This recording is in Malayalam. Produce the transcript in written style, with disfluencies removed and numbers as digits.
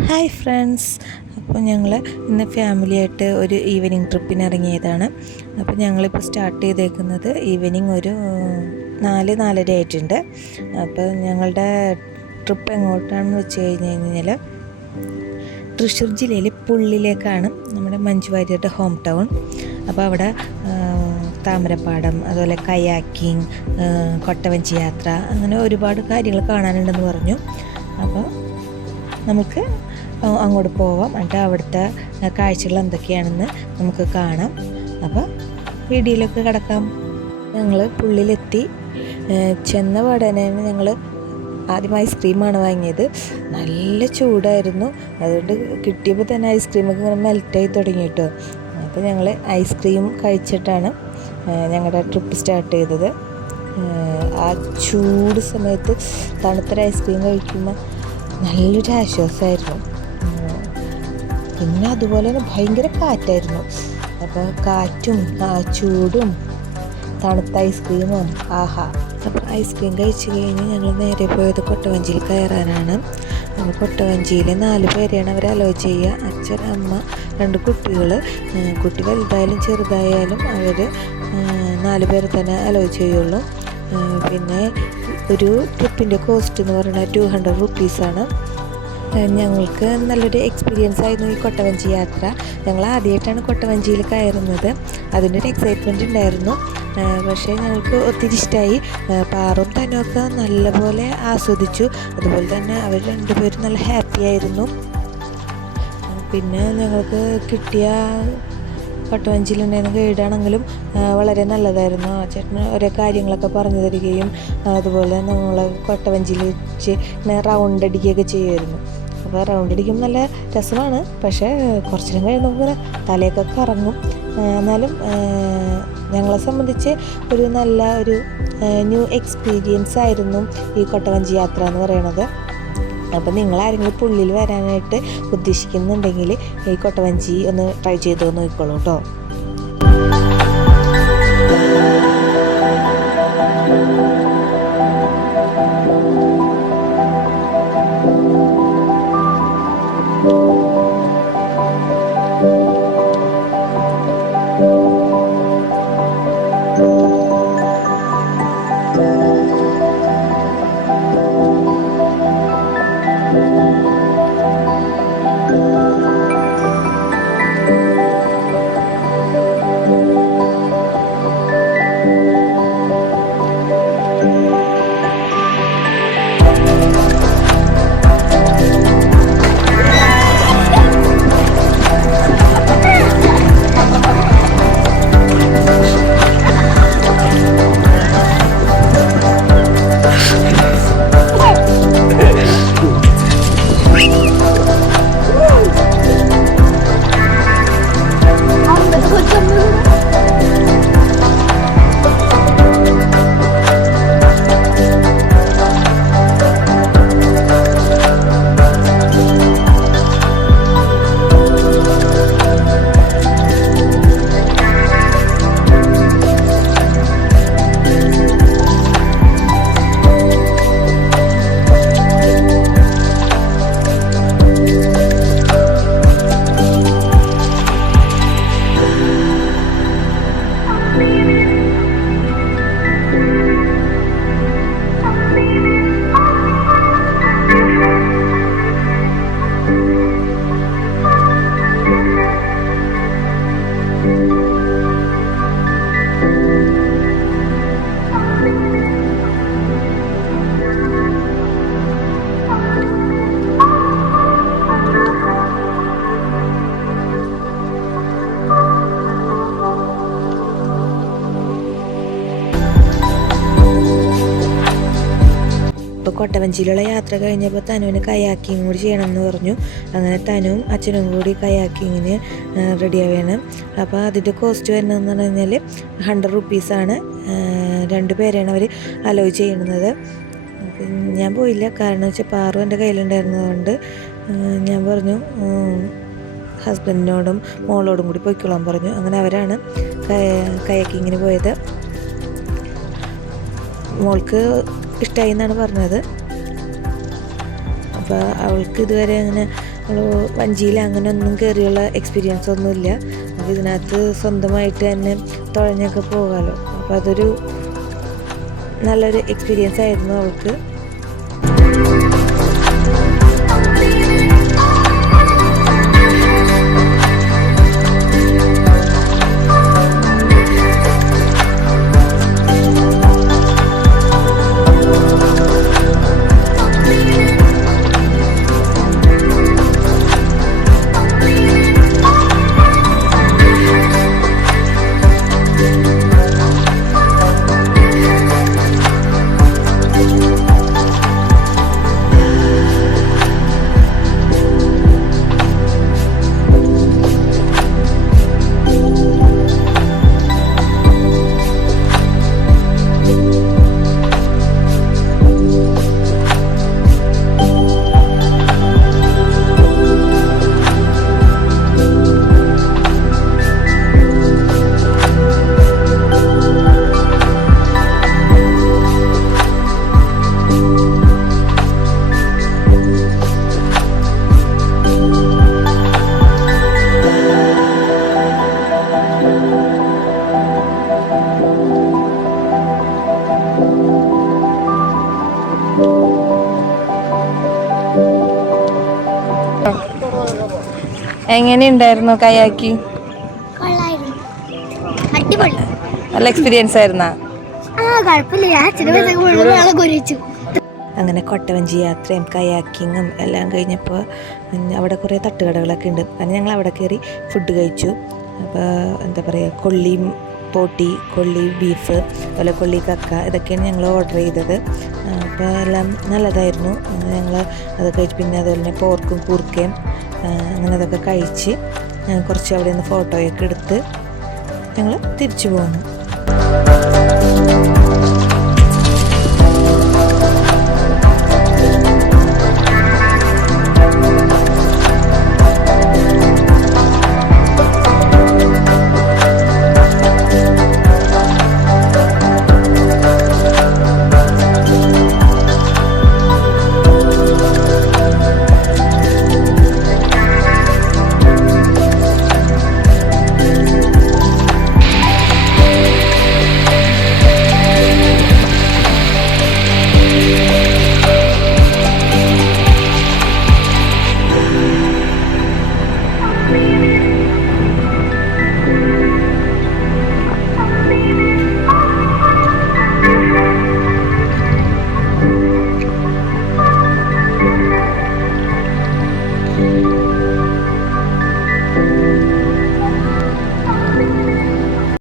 ഹായ് ഫ്രണ്ട്സ്, അപ്പോൾ ഞങ്ങൾ ഇന്ന് ഫാമിലിയായിട്ട് ഒരു ഈവനിങ് ട്രിപ്പിന് ഇറങ്ങിയതാണ്. അപ്പോൾ ഞങ്ങളിപ്പോൾ സ്റ്റാർട്ട് ചെയ്തേക്കുന്നത് ഈവനിങ് ഒരു 4-4:30 ആയിട്ടുണ്ട്. അപ്പോൾ ഞങ്ങളുടെ ട്രിപ്പ് എങ്ങോട്ടാണെന്ന് വെച്ച് കഴിഞ്ഞാൽ തൃശ്ശൂർ ജില്ലയിൽ പുള്ളിലേക്കാണ്, നമ്മുടെ മഞ്ജു വാര്യരുടെ ഹോം ടൗൺ. അപ്പോൾ അവിടെ താമരപ്പാടം, അതുപോലെ കയാക്കിങ്, കൊട്ടവഞ്ചി യാത്ര, അങ്ങനെ ഒരുപാട് കാര്യങ്ങൾ കാണാനുണ്ടെന്ന് പറഞ്ഞു. അപ്പോൾ നമുക്ക് അങ്ങോട്ട് പോവാം, എന്നിട്ട് അവിടുത്തെ കാഴ്ചകൾ എന്തൊക്കെയാണെന്ന് നമുക്ക് കാണാം. അപ്പോൾ വീഡിയോയിലേക്ക് കിടക്കാം. ഞങ്ങൾ പുള്ളിയിലെത്തി. ചെന്ന പാടനെ ഞങ്ങൾ ആദ്യം ഐസ്ക്രീമാണ് വാങ്ങിയത്. നല്ല ചൂടായിരുന്നു, അതുകൊണ്ട് കിട്ടിയപ്പോൾ തന്നെ ഐസ്ക്രീമൊക്കെ ഇങ്ങനെ മെൽറ്റായി തുടങ്ങി കേട്ടോ. അപ്പോൾ ഞങ്ങൾ ഐസ്ക്രീം കഴിച്ചിട്ടാണ് ഞങ്ങളുടെ ട്രിപ്പ് സ്റ്റാർട്ട് ചെയ്തത്. ആ ചൂട് സമയത്ത് തണുത്തൊരു ഐസ്ക്രീം കഴിക്കുമ്പോൾ നല്ലൊരു ആശ്വാസമായിരുന്നു. പിന്നെ അതുപോലെ തന്നെ ഭയങ്കര കാറ്റായിരുന്നു. അപ്പോൾ കാറ്റും ചൂടും തണുത്ത ഐസ്ക്രീമും ആഹാ. അപ്പോൾ ഐസ്ക്രീം കഴിച്ച് കഴിഞ്ഞ് ഞങ്ങൾ നേരെ പോയത് കൊട്ടവഞ്ചിയിൽ കയറാനാണ്. അപ്പോൾ കൊട്ടവഞ്ചിയിൽ 4 പേരെയാണ് അവർ അലോ ചെയ്യുക. അച്ഛൻ, അമ്മ, 2 കുട്ടികൾ. കുട്ടി വലുതായാലും ചെറുതായാലും അവർ 4 പേരെ തന്നെ അലോ ചെയ്യുള്ളൂ. പിന്നെ ഒരു ട്രിപ്പിൻ്റെ കോസ്റ്റ് എന്ന് പറയുന്നത് 200 റുപ്പീസാണ്. ഞങ്ങൾക്ക് നല്ലൊരു എക്സ്പീരിയൻസ് ആയിരുന്നു ഈ കൊട്ടവഞ്ചി യാത്ര. ഞങ്ങൾ ആദ്യമായിട്ടാണ് കൊട്ടവഞ്ചിയിൽ കയറുന്നത്. അതിൻ്റെ ഒരു എക്സൈറ്റ്മെൻറ്റ് ഉണ്ടായിരുന്നു. പക്ഷേ ഞങ്ങൾക്ക് ഒത്തിരി ഇഷ്ടമായി. പാറും തനുമൊക്കെ നല്ലപോലെ ആസ്വദിച്ചു. അതുപോലെ തന്നെ അവർ 2 പേരും നല്ല ഹാപ്പി ആയിരുന്നു. പിന്നെ ഞങ്ങൾക്ക് കിട്ടിയ കൊട്ടവഞ്ചിയിലുണ്ടായിരുന്ന ഗൈഡാണെങ്കിലും വളരെ നല്ലതായിരുന്നു. ആ ചേട്ടന് ഓരോ കാര്യങ്ങളൊക്കെ പറഞ്ഞു തരികയും അതുപോലെ നമ്മൾ കൊട്ടവഞ്ചിയിൽ വെച്ച് റൗണ്ട് അടിക്കുകയൊക്കെ ചെയ്യുമായിരുന്നു. അപ്പോൾ റൗണ്ട് അടിക്കുമ്പോൾ നല്ല രസമാണ്. പക്ഷേ കുറച്ച് നേരം കഴിയുമ്പോൾ തലയൊക്കെ കറങ്ങും. എന്നാലും ഞങ്ങളെ സംബന്ധിച്ച് ഒരു നല്ല ഒരു ന്യൂ എക്സ്പീരിയൻസ് ആയിരുന്നു ഈ കൊട്ടവഞ്ചി യാത്ര എന്ന് പറയുന്നത്. അപ്പോൾ നിങ്ങളാരെങ്കിലും പുള്ളിയിൽ വരാനായിട്ട് ഉദ്ദേശിക്കുന്നുണ്ടെങ്കിൽ ഈ കൊട്ടവഞ്ചി ഒന്ന് ട്രൈ ചെയ്ത് നോക്കിക്കോളൂ കേട്ടോ. ഇപ്പോൾ കൊട്ടവഞ്ചിയിലുള്ള യാത്ര കഴിഞ്ഞപ്പോൾ തനുവിന് കയാക്കിങ് കൂടി ചെയ്യണമെന്ന് പറഞ്ഞു. അങ്ങനെ തനുവും അച്ഛനും കൂടി കയാക്കിങ്ങിന് റെഡിയാവുകയാണ്. അപ്പോൾ അതിൻ്റെ കോസ്റ്റ് വരുന്നതെന്ന് പറഞ്ഞു കഴിഞ്ഞാൽ 100 റുപ്പീസാണ്. 2 പേരെയാണ് അവർ അലോ ചെയ്യുന്നത്. ഞാൻ പോയില്ല, കാരണം വെച്ചാൽ പാറു എൻ്റെ കയ്യിലുണ്ടായിരുന്നതുകൊണ്ട് ഞാൻ പറഞ്ഞു ഹസ്ബൻഡിനോടും മോളോടും കൂടി പോയിക്കൊള്ളാൻ പറഞ്ഞു. അങ്ങനെ അവരാണ് കയാക്കിങ്ങിന് പോയത്. മോൾക്ക് ഇഷ്ടമായി എന്നാണ് പറഞ്ഞത്. അപ്പോൾ അവൾക്ക് ഇതുവരെ അങ്ങനെ വഞ്ചിയിൽ അങ്ങനെ ഒന്നും കയറിയുള്ള എക്സ്പീരിയൻസ് ഒന്നുമില്ല. നമുക്ക് ഇതിനകത്ത് സ്വന്തമായിട്ട് തന്നെ തുഴഞ്ഞൊക്കെ പോകാമല്ലോ. അപ്പോൾ അതൊരു നല്ലൊരു എക്സ്പീരിയൻസ് ആയിരുന്നു അവൾക്ക്. എങ്ങനെയുണ്ടായിരുന്നു കയാക്കി? നല്ല എക്സ്പീരിയൻസ് ആയിരുന്നാ? അങ്ങനെ കൊട്ടവഞ്ചി യാത്രയും കയാക്കിങ്ങും എല്ലാം കഴിഞ്ഞപ്പോൾ അവിടെ കുറേ തട്ടുകടകളൊക്കെ ഉണ്ട്. അങ്ങനെ ഞങ്ങൾ അവിടെ കയറി ഫുഡ് കഴിച്ചു. അപ്പോൾ എന്താ പറയുക, കൊള്ളി പോട്ടി, കൊള്ളി ബീഫ്, അതുപോലെ കൊള്ളി കക്ക, ഇതൊക്കെയാണ് ഞങ്ങൾ ഓർഡർ ചെയ്തത്. അപ്പോൾ എല്ലാം നല്ലതായിരുന്നു. ഞങ്ങൾ അത് കഴിച്ച് പിന്നെ അതുപോലെ തന്നെ പോർക്കും കൂർക്കയും അങ്ങനെ അതൊക്കെ കഴിച്ച് കുറച്ച് അവിടെ നിന്ന് ഫോട്ടോയൊക്കെ എടുത്ത് ഞങ്ങൾ തിരിച്ചു പോന്നു.